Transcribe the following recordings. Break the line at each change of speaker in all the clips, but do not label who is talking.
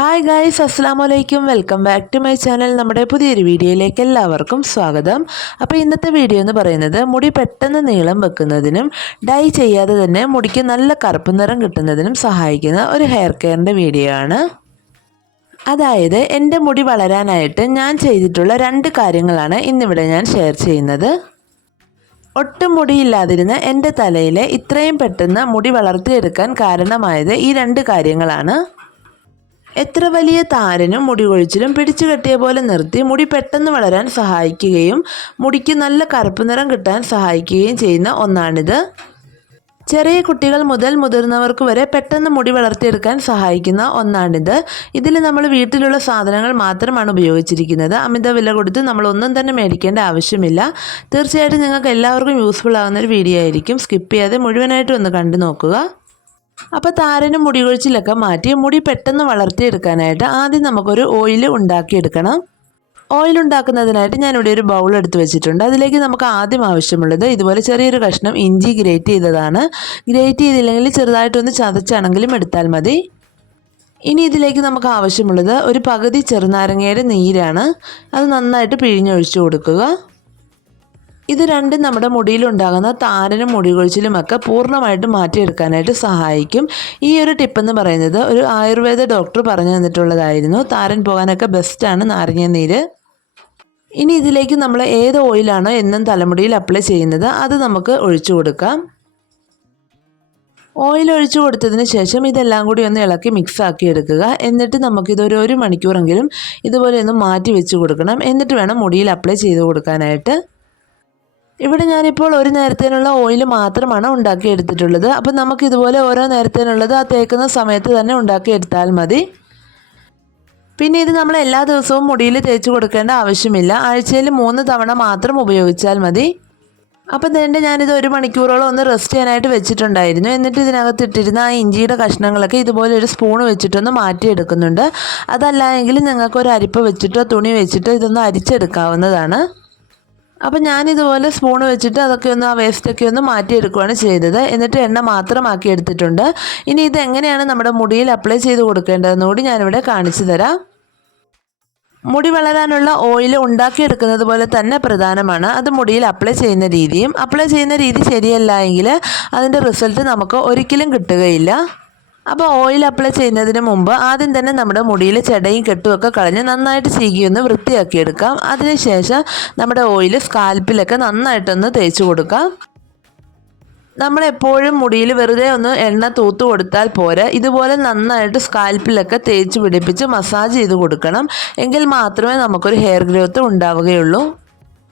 Hi guys അസ്സാം വലൈക്കും welcome back to my channel നമ്മുടെ പുതിയൊരു വീഡിയോയിലേക്ക് എല്ലാവർക്കും സ്വാഗതം. അപ്പോൾ ഇന്നത്തെ വീഡിയോ എന്ന് പറയുന്നത് മുടി പെട്ടെന്ന് നീളം വെക്കുന്നതിനും ഡൈ ചെയ്യാതെ തന്നെ മുടിക്ക് നല്ല കറുപ്പ് നിറം കിട്ടുന്നതിനും സഹായിക്കുന്ന ഒരു ഹെയർ കെയറിന്റെ വീഡിയോ ആണ്. അതായത് എന്റെ മുടി വളരാനായിട്ട് ഞാൻ ചെയ്തിട്ടുള്ള രണ്ട് കാര്യങ്ങളാണ് ഇന്നിവിടെ ഞാൻ ഷെയർ ചെയ്യുന്നത്. ഒട്ടും മുടിയില്ലാതിരുന്ന എന്റെ തലയിലെ ഇത്രയും പെട്ടെന്ന് മുടി വളർത്തിയെടുക്കാൻ കാരണമായത് ഈ രണ്ട് കാര്യങ്ങളാണ്. എത്ര വലിയ താരനും മുടി കൊഴിച്ചിലും പിടിച്ചു കെട്ടിയ പോലെ നിർത്തി മുടി പെട്ടെന്ന് വളരാൻ സഹായിക്കുകയും മുടിക്ക് നല്ല കറുപ്പ് നിറം കിട്ടാൻ സഹായിക്കുകയും ചെയ്യുന്ന ഒന്നാണിത്. ചെറിയ കുട്ടികൾ മുതൽ മുതിർന്നവർക്ക് വരെ പെട്ടെന്ന് മുടി വളർത്തിയെടുക്കാൻ സഹായിക്കുന്ന ഒന്നാണിത്. ഇതിൽ നമ്മൾ വീട്ടിലുള്ള സാധനങ്ങൾ മാത്രമാണ് ഉപയോഗിച്ചിരിക്കുന്നത്. അമിത വില കൊടുത്ത് നമ്മൾ ഒന്നും തന്നെ മേടിക്കേണ്ട ആവശ്യമില്ല. തീർച്ചയായിട്ടും നിങ്ങൾക്ക് എല്ലാവർക്കും യൂസ്ഫുൾ ആകുന്ന ഒരു വീഡിയോ ആയിരിക്കും. സ്കിപ്പ് ചെയ്യാതെ മുഴുവനായിട്ടും ഒന്ന് കണ്ടു നോക്കുക. അപ്പോൾ താരന് മുടി കൊഴിച്ചിലൊക്കെ മാറ്റി മുടി പെട്ടെന്ന് വളർത്തിയെടുക്കാനായിട്ട് ആദ്യം നമുക്കൊരു ഓയിൽ ഉണ്ടാക്കിയെടുക്കണം. ഓയിൽ ഉണ്ടാക്കുന്നതിനായിട്ട് ഞാനിവിടെ ഒരു ബൗൾ എടുത്ത് വെച്ചിട്ടുണ്ട്. അതിലേക്ക് നമുക്ക് ആദ്യം ആവശ്യമുള്ളത് ഇതുപോലെ ചെറിയൊരു കഷ്ണം ഇഞ്ചി ഗ്രേറ്റ് ചെയ്തതാണ്. ഗ്രേറ്റ് ചെയ്തില്ലെങ്കിൽ ചെറുതായിട്ടൊന്ന് ചതച്ചാണെങ്കിലും എടുത്താൽ മതി. ഇനി ഇതിലേക്ക് നമുക്ക് ആവശ്യമുള്ളത് ഒരു പകുതി ചെറുനാരങ്ങയുടെ നീരാണ്. അത് നന്നായിട്ട് പിഴിഞ്ഞൊഴിച്ചു കൊടുക്കുക. ഇത് രണ്ടും നമ്മുടെ മുടിയിലുണ്ടാകുന്ന താരനും മുടി കൊഴിച്ചിലുമൊക്കെ പൂർണമായിട്ട് മാറ്റിയെടുക്കാനായിട്ട് സഹായിക്കും. ഈ ഒരു ടിപ്പ് എന്ന് പറയുന്നത് ഒരു ആയുർവേദ ഡോക്ടർ പറഞ്ഞു തന്നിട്ടുള്ളതായിരുന്നു. താരൻ പോകാനൊക്കെ ബെസ്റ്റാണ് നാരങ്ങ നീര്. ഇനി ഇതിലേക്ക് നമ്മൾ ഏത് ഓയിലാണോ എന്നും തലമുടിയിൽ അപ്ലൈ ചെയ്യുന്നത് അത് നമുക്ക് ഒഴിച്ചു കൊടുക്കാം. ഓയിൽ ഒഴിച്ചു കൊടുത്തതിന് ശേഷം ഇതെല്ലാം കൂടി ഒന്ന് ഇളക്കി മിക്സ് ആക്കി എടുക്കുക. എന്നിട്ട് നമുക്കിതൊരു ഒരു മണിക്കൂറെങ്കിലും ഇതുപോലെ ഒന്ന് മാറ്റി വെച്ച് കൊടുക്കണം. എന്നിട്ട് വേണം മുടിയിൽ അപ്ലൈ ചെയ്ത് കൊടുക്കാനായിട്ട്. ഇവിടെ ഞാനിപ്പോൾ ഒരു നേരത്തേനുള്ള ഓയിൽ മാത്രമാണ് ഉണ്ടാക്കി എടുത്തിട്ടുള്ളത് അപ്പം നമുക്ക് ഇതുപോലെ ഓരോ നേരത്തേനുള്ളത് ആ തേക്കുന്ന സമയത്ത് തന്നെ ഉണ്ടാക്കി എടുത്താൽ മതി. പിന്നെ ഇത് നമ്മൾ എല്ലാ ദിവസവും മുടിയിൽ തേച്ച് കൊടുക്കേണ്ട ആവശ്യമില്ല. ആഴ്ചയിൽ മൂന്ന് തവണ മാത്രം ഉപയോഗിച്ചാൽ മതി. അപ്പം തന്നെ ഞാനിത് ഒരു മണിക്കൂറോളം ഒന്ന് റെസ്റ്റ് ചെയ്യാനായിട്ട് വെച്ചിട്ടുണ്ടായിരുന്നു. എന്നിട്ട് ഇതിനകത്ത് ഇട്ടിരുന്ന ആ ഇഞ്ചിയുടെ കഷ്ണങ്ങളൊക്കെ ഇതുപോലെ ഒരു സ്പൂൺ വെച്ചിട്ടൊന്ന് മാറ്റിയെടുക്കുന്നുണ്ട്. അതല്ല എങ്കിൽ നിങ്ങൾക്ക് ഒരു അരിപ്പ വെച്ചിട്ടോ തുണി വെച്ചിട്ടോ ഇതൊന്ന് അരിച്ചെടുക്കാവുന്നതാണ്. അപ്പം ഞാനിതുപോലെ സ്പൂൺ വെച്ചിട്ട് അതൊക്കെ ഒന്ന് ആ വേസ്റ്റൊക്കെ ഒന്ന് മാറ്റിയെടുക്കുകയാണ് ചെയ്തത്. എന്നിട്ട് എണ്ണ മാത്രമാക്കി എടുത്തിട്ടുണ്ട്. ഇനി ഇത് എങ്ങനെയാണ് നമ്മുടെ മുടിയിൽ അപ്ലൈ ചെയ്ത് കൊടുക്കേണ്ടതെന്ന് കൂടി ഞാനിവിടെ കാണിച്ചു തരാം. മുടി വളരാനുള്ള ഓയിൽ ഉണ്ടാക്കിയെടുക്കുന്നത് പോലെ തന്നെ പ്രധാനമാണ്. അത് മുടിയിൽ അപ്ലൈ ചെയ്യുന്ന രീതിയും അപ്ലൈ ചെയ്യുന്ന രീതി ശരിയല്ല എങ്കിൽ അതിന്റെ റിസൾട്ട് നമുക്ക് ഒരിക്കലും കിട്ടുകയില്ല. അപ്പോൾ ഓയിൽ അപ്ലൈ ചെയ്യുന്നതിന് മുമ്പ് ആദ്യം തന്നെ നമ്മുടെ മുടിയിൽ ചെടയും കെട്ടുമൊക്കെ കളഞ്ഞ് നന്നായിട്ട് ചീകി ഒന്ന് വൃത്തിയാക്കിയെടുക്കാം. അതിനുശേഷം നമ്മുടെ ഓയിൽ സ്കാൽപ്പിലൊക്കെ നന്നായിട്ടൊന്ന് തേച്ച് കൊടുക്കാം. നമ്മൾ എപ്പോഴും മുടിയിൽ വെറുതെ ഒന്ന് എണ്ണ തൂത്ത് കൊടുത്താൽ പോരാ. ഇതുപോലെ നന്നായിട്ട് സ്കാൽപ്പിലൊക്കെ തേച്ച് പിടിപ്പിച്ച് മസാജ് ചെയ്ത് കൊടുക്കണം. എങ്കിൽ മാത്രമേ നമുക്കൊരു ഹെയർ ഗ്രോത്ത് ഉണ്ടാവുകയുള്ളൂ.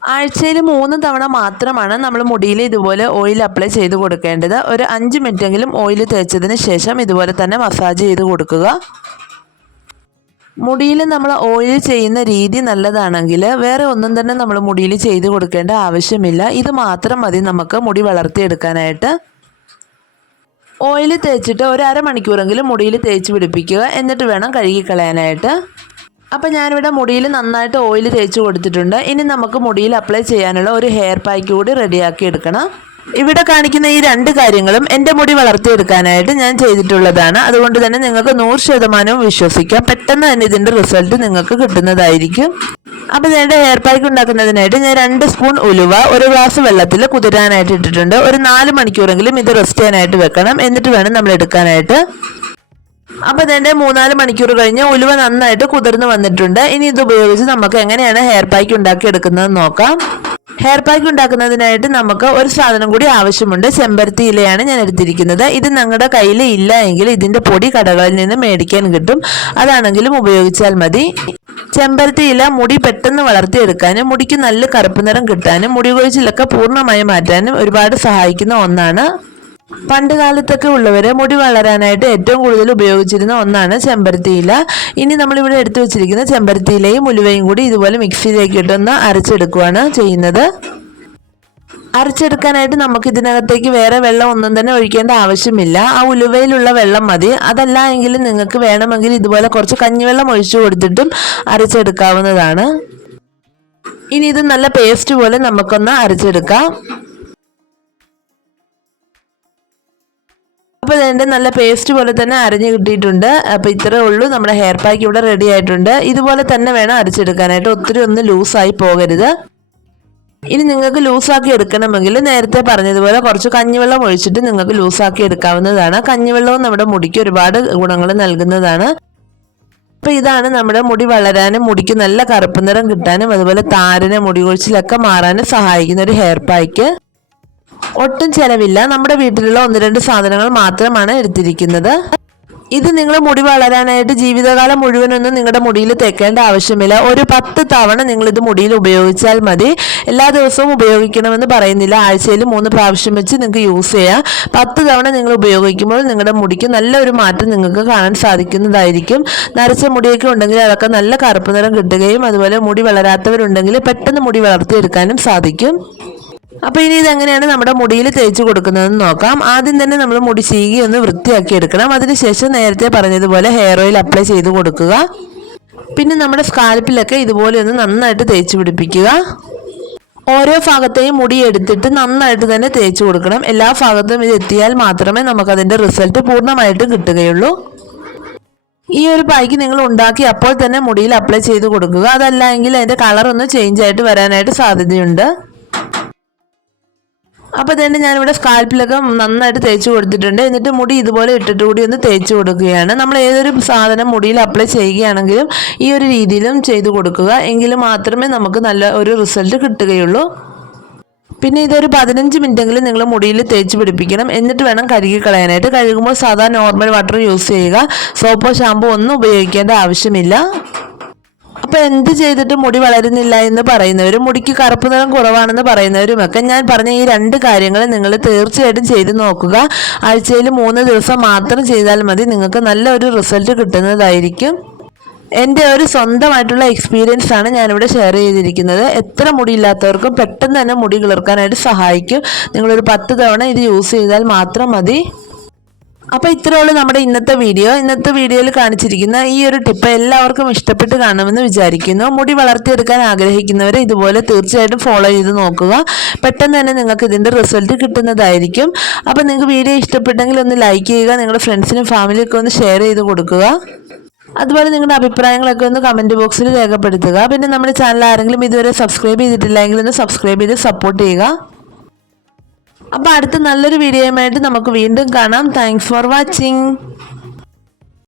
ആഴ്ചയിൽ മൂന്ന് തവണ മാത്രമാണ് നമ്മൾ മുടിയിൽ ഇതുപോലെ ഓയിൽ അപ്ലൈ ചെയ്ത് കൊടുക്കേണ്ടത്. ഒരു അഞ്ച് മിനിറ്റെങ്കിലും ഓയിൽ തേച്ചതിന് ശേഷം ഇതുപോലെ തന്നെ മസാജ് ചെയ്ത് കൊടുക്കുക. മുടിയിൽ നമ്മൾ ഓയിൽ ചെയ്യുന്ന രീതി നല്ലതാണെങ്കിൽ വേറെ ഒന്നും തന്നെ നമ്മൾ മുടിയിൽ ചെയ്ത് കൊടുക്കേണ്ട ആവശ്യമില്ല. ഇത് മാത്രം മതി നമുക്ക് മുടി വളർത്തിയെടുക്കാനായിട്ട്. ഓയിൽ തേച്ചിട്ട് ഒരു അരമണിക്കൂറെങ്കിലും മുടിയിൽ തേച്ച് പിടിപ്പിക്കുക. എന്നിട്ട് വേണം കഴുകിക്കളയാനായിട്ട്. അപ്പം ഞാനിവിടെ മുടിയിൽ നന്നായിട്ട് ഓയിൽ തേച്ച് കൊടുത്തിട്ടുണ്ട്. ഇനി നമുക്ക് മുടിയിൽ അപ്ലൈ ചെയ്യാനുള്ള ഒരു ഹെയർ പാക്ക് കൂടി റെഡിയാക്കി എടുക്കണം. ഇവിടെ കാണിക്കുന്ന ഈ രണ്ട് കാര്യങ്ങളും എന്റെ മുടി വളർത്തിയെടുക്കാനായിട്ട് ഞാൻ ചെയ്തിട്ടുള്ളതാണ്. അതുകൊണ്ട് തന്നെ നിങ്ങൾക്ക് നൂറ് ശതമാനവും വിശ്വസിക്കാം. പെട്ടെന്ന് തന്നെ ഇതിന്റെ റിസൾട്ട് നിങ്ങൾക്ക് കിട്ടുന്നതായിരിക്കും. അപ്പോൾ ഞാൻ ഹെയർ പാക്ക് ഉണ്ടാക്കുന്നതിനായിട്ട് ഞാൻ രണ്ട് സ്പൂൺ ഉലുവ ഒരു ഗ്ലാസ് വെള്ളത്തിൽ കുതിരാനായിട്ട് ഇട്ടിട്ടുണ്ട്. ഒരു നാല് മണിക്കൂറെങ്കിലും ഇത് റെസ്റ്റ് ചെയ്യാനായിട്ട് വെക്കണം. എന്നിട്ട് വേണം നമ്മൾ എടുക്കാനായിട്ട്. അപ്പൊ ഇതിന്റെ മൂന്നാൽ മണിക്കൂർ കഴിഞ്ഞ് ഉലുവ നന്നായിട്ട് കുതിർന്നു വന്നിട്ടുണ്ട്. ഇനി ഇത് ഉപയോഗിച്ച് നമുക്ക് എങ്ങനെയാണ് ഹെയർ പാക്ക് ഉണ്ടാക്കി എടുക്കുന്നത് നോക്കാം. ഹെയർ പാക്ക് ഉണ്ടാക്കുന്നതിനായിട്ട് നമുക്ക് ഒരു സാധനം കൂടി ആവശ്യമുണ്ട്. ചെമ്പരത്തി ഇലയാണ് ഞാൻ എടുത്തിരിക്കുന്നത്. ഇത് നിങ്ങളുടെ കയ്യിൽ ഇല്ല എങ്കിൽ ഇതിന്റെ പൊടി കടകളിൽ നിന്ന് മേടിക്കാൻ കിട്ടും. അതാണെങ്കിലും ഉപയോഗിച്ചാൽ മതി. ചെമ്പരത്തി ഇല മുടി പെട്ടെന്ന് വളർത്തിയെടുക്കാനും മുടിക്ക് നല്ല കറുപ്പ് നിറം കിട്ടാനും മുടി കൊഴിച്ചിലൊക്കെ പൂർണമായി മാറ്റാനും ഒരുപാട് സഹായിക്കുന്ന ഒന്നാണ്. പണ്ട് കാലത്തൊക്കെ ഉള്ളവര് മുടി വളരാനായിട്ട് ഏറ്റവും കൂടുതൽ ഉപയോഗിച്ചിരുന്ന ഒന്നാണ് ചെമ്പരത്തിയില. ഇനി നമ്മളിവിടെ എടുത്തു വെച്ചിരിക്കുന്ന ചെമ്പരത്തിയിലയും ഉലുവയും കൂടി ഇതുപോലെ മിക്സിയിലേക്ക് ഇട്ടൊന്ന് അരച്ചെടുക്കുകയാണ് ചെയ്യുന്നത്. അരച്ചെടുക്കാനായിട്ട് നമുക്ക് ഇതിനകത്തേക്ക് വേറെ വെള്ളം ഒന്നും തന്നെ ഒഴിക്കേണ്ട ആവശ്യമില്ല. ആ ഉലുവയിലുള്ള വെള്ളം മതി. അതല്ല എങ്കിലും നിങ്ങൾക്ക് വേണമെങ്കിൽ ഇതുപോലെ കുറച്ച് കഞ്ഞിവെള്ളം ഒഴിച്ചു കൊടുത്തിട്ടും അരച്ചെടുക്കാവുന്നതാണ്. ഇനി ഇത് നല്ല പേസ്റ്റ് പോലെ നമുക്കൊന്ന് അരച്ചെടുക്കാം. അപ്പോൾ ഇതിന്റെ നല്ല പേസ്റ്റ് പോലെ തന്നെ അരഞ്ഞ് കിട്ടിയിട്ടുണ്ട്. അപ്പോൾ ഇത്രേ ഉള്ളൂ. നമ്മുടെ ഹെയർ പാക്ക് ഇവിടെ റെഡി ആയിട്ടുണ്ട്. ഇതുപോലെ തന്നെ വേണം അരച്ചെടുക്കാനായിട്ട്. ഒത്തിരി ഒന്ന് ലൂസായി പോകരുത്. ഇനി നിങ്ങൾക്ക് ലൂസാക്കി എടുക്കണമെങ്കിൽ നേരത്തെ പറഞ്ഞതുപോലെ കുറച്ച് കഞ്ഞിവെള്ളം ഒഴിച്ചിട്ട് നിങ്ങൾക്ക് ലൂസാക്കി എടുക്കാവുന്നതാണ്. കഞ്ഞിവെള്ളവും നമ്മുടെ മുടിക്ക് ഒരുപാട് ഗുണങ്ങൾ നൽകുന്നതാണ്. അപ്പോൾ ഇതാണ് നമ്മുടെ മുടി വളരാനും മുടിക്ക് നല്ല കറുപ്പ് നിറം കിട്ടാനും അതുപോലെ താരനെ മുടി കൊഴിച്ചിലൊക്കെ മാറാനും സഹായിക്കുന്ന ഒരു ഹെയർ പാക്ക് ഒട്ടും ചെലവില്ല. നമ്മുടെ വീട്ടിലുള്ള ഒന്ന് രണ്ട് സാധനങ്ങൾ മാത്രമാണ് എടുത്തിരിക്കുന്നത്. ഇത് നിങ്ങൾ മുടി വളരാനായിട്ട് ജീവിതകാലം മുഴുവനൊന്നും നിങ്ങളുടെ മുടിയിൽ തേക്കേണ്ട ആവശ്യമില്ല. ഒരു പത്ത് തവണ നിങ്ങൾ ഇത് മുടിയിൽ ഉപയോഗിച്ചാൽ മതി. എല്ലാ ദിവസവും ഉപയോഗിക്കണമെന്ന് പറയുന്നില്ല. ആഴ്ചയിൽ മൂന്ന് പ്രാവശ്യം വെച്ച് നിങ്ങൾക്ക് യൂസ് ചെയ്യാം. പത്ത് തവണ നിങ്ങൾ ഉപയോഗിക്കുമ്പോൾ നിങ്ങളുടെ മുടിക്ക് നല്ലൊരു മാറ്റം നിങ്ങൾക്ക് കാണാൻ സാധിക്കുന്നതായിരിക്കും. നരച്ച മുടിയൊക്കെ ഉണ്ടെങ്കിൽ അതൊക്കെ നല്ല കറുപ്പ് നിറം കിട്ടുകയും അതുപോലെ മുടി വളരാത്തവരുണ്ടെങ്കിൽ പെട്ടെന്ന് മുടി വളർത്തിയെടുക്കാനും സാധിക്കും. അപ്പോൾ ഇനി ഇതെങ്ങനെയാണ് നമ്മുടെ മുടിയിൽ തേച്ച് കൊടുക്കുന്നതെന്ന് നോക്കാം. ആദ്യം തന്നെ നമ്മൾ മുടി ചീകി ഒന്ന് വൃത്തിയാക്കി എടുക്കണം. അതിനുശേഷം നേരത്തെ പറഞ്ഞതുപോലെ ഹെയർ ഓയിൽ അപ്ലൈ ചെയ്ത് കൊടുക്കുക. പിന്നെ നമ്മുടെ സ്കാൽപ്പിലൊക്കെ ഇതുപോലെ ഒന്ന് നന്നായിട്ട് തേച്ച് പിടിപ്പിക്കുക. ഓരോ ഭാഗത്തെയും മുടി എടുത്തിട്ട് നന്നായിട്ട് തന്നെ തേച്ച് കൊടുക്കണം. എല്ലാ ഭാഗത്തും ഇത് എത്തിയാൽ മാത്രമേ നമുക്കതിന്റെ റിസൾട്ട് പൂർണമായിട്ടും കിട്ടുകയുള്ളൂ. ഈ ഒരു പായ്ക്ക് നിങ്ങൾ ഉണ്ടാക്കി അപ്പോൾ തന്നെ മുടിയിൽ അപ്ലൈ ചെയ്ത് കൊടുക്കുക. അതല്ല എങ്കിൽ അതിന്റെ കളർ ഒന്ന് ചേഞ്ച് ആയിട്ട് വരാനായിട്ട് സാധ്യതയുണ്ട്. അപ്പോൾ തന്നെ ഞാനിവിടെ സ്കാൽപ്പിലൊക്കെ നന്നായിട്ട് തേച്ച് കൊടുത്തിട്ടുണ്ട്. എന്നിട്ട് മുടി ഇതുപോലെ ഇട്ടിട്ട് കൂടി ഒന്ന് തേച്ച് കൊടുക്കുകയാണ്. നമ്മൾ ഏതൊരു സാധനം മുടിയിൽ അപ്ലൈ ചെയ്യുകയാണെങ്കിലും ഈ ഒരു രീതിയിലും ചെയ്തു കൊടുക്കുക. എങ്കിൽ മാത്രമേ നമുക്ക് നല്ല ഒരു റിസൾട്ട് കിട്ടുകയുള്ളൂ. പിന്നെ ഇതൊരു പതിനഞ്ച് മിനിറ്റെങ്കിലും നിങ്ങൾ മുടിയിൽ തേച്ച് പിടിപ്പിക്കണം. എന്നിട്ട് വേണം കഴുകി കളയാനായിട്ട്. കഴുകുമ്പോൾ സാധാ നോർമൽ വാട്ടർ യൂസ് ചെയ്യുക. സോപ്പോ ഷാമ്പോ ഒന്നും ഉപയോഗിക്കേണ്ട ആവശ്യമില്ല. അപ്പോൾ എന്ത് ചെയ്തിട്ട് മുടി വളരുന്നില്ല എന്ന് പറയുന്നവരും മുടിക്ക് കറുപ്പ് നിറം കുറവാണെന്ന് പറയുന്നവരുമൊക്കെ ഞാൻ പറഞ്ഞ ഈ രണ്ട് കാര്യങ്ങൾ നിങ്ങൾ തീർച്ചയായിട്ടും ചെയ്ത് നോക്കുക. ആഴ്ചയിൽ മൂന്ന് ദിവസം മാത്രം ചെയ്താൽ മതി. നിങ്ങൾക്ക് നല്ലൊരു റിസൾട്ട് കിട്ടുന്നതായിരിക്കും. എന്റെ ഒരു സ്വന്തമായിട്ടുള്ള എക്സ്പീരിയൻസ് ആണ് ഞാനിവിടെ ഷെയർ ചെയ്തിരിക്കുന്നത്. എത്ര മുടിയില്ലാത്തവർക്കും പെട്ടെന്ന് തന്നെ മുടി കിളിർക്കാനായിട്ട് സഹായിക്കും. നിങ്ങളൊരു പത്ത് തവണ ഇത് യൂസ് ചെയ്താൽ മാത്രം മതി. അപ്പോൾ ഇത്രയുള്ളൂ നമ്മുടെ ഇന്നത്തെ വീഡിയോ. ഇന്നത്തെ വീഡിയോയിൽ കാണിച്ചിരിക്കുന്ന ഈ ഒരു ടിപ്പ് എല്ലാവർക്കും ഇഷ്ടപ്പെട്ട് കാണുമെന്ന് വിചാരിക്കുന്നു. മുടി വളർത്തിയെടുക്കാൻ ആഗ്രഹിക്കുന്നവർ ഇതുപോലെ തീർച്ചയായിട്ടും ഫോളോ ചെയ്ത് നോക്കുക. പെട്ടെന്ന് തന്നെ നിങ്ങൾക്ക് ഇതിന്റെ റിസൾട്ട് കിട്ടുന്നതായിരിക്കും. അപ്പോൾ നിങ്ങൾക്ക് വീഡിയോ ഇഷ്ടപ്പെട്ടെങ്കിൽ ഒന്ന് ലൈക്ക് ചെയ്യുക നിങ്ങളുടെ ഫ്രണ്ട്സിനും ഫാമിലിയൊക്കെ ഒന്ന് ഷെയർ ചെയ്ത് കൊടുക്കുക. അതുപോലെ നിങ്ങളുടെ അഭിപ്രായങ്ങളൊക്കെ ഒന്ന് കമന്റ് ബോക്സിൽ രേഖപ്പെടുത്തുക. പിന്നെ നമ്മുടെ ചാനൽ ആരെങ്കിലും ഇതുവരെ സബ്സ്ക്രൈബ് ചെയ്തിട്ടില്ലെങ്കിൽ ഒന്ന് സബ്സ്ക്രൈബ് ചെയ്ത് സപ്പോർട്ട് ചെയ്യുക. അപ്പോൾ അടുത്ത നല്ലൊരു വീഡിയോയുമായിട്ട് നമുക്ക് വീണ്ടും കാണാം. Thanks for watching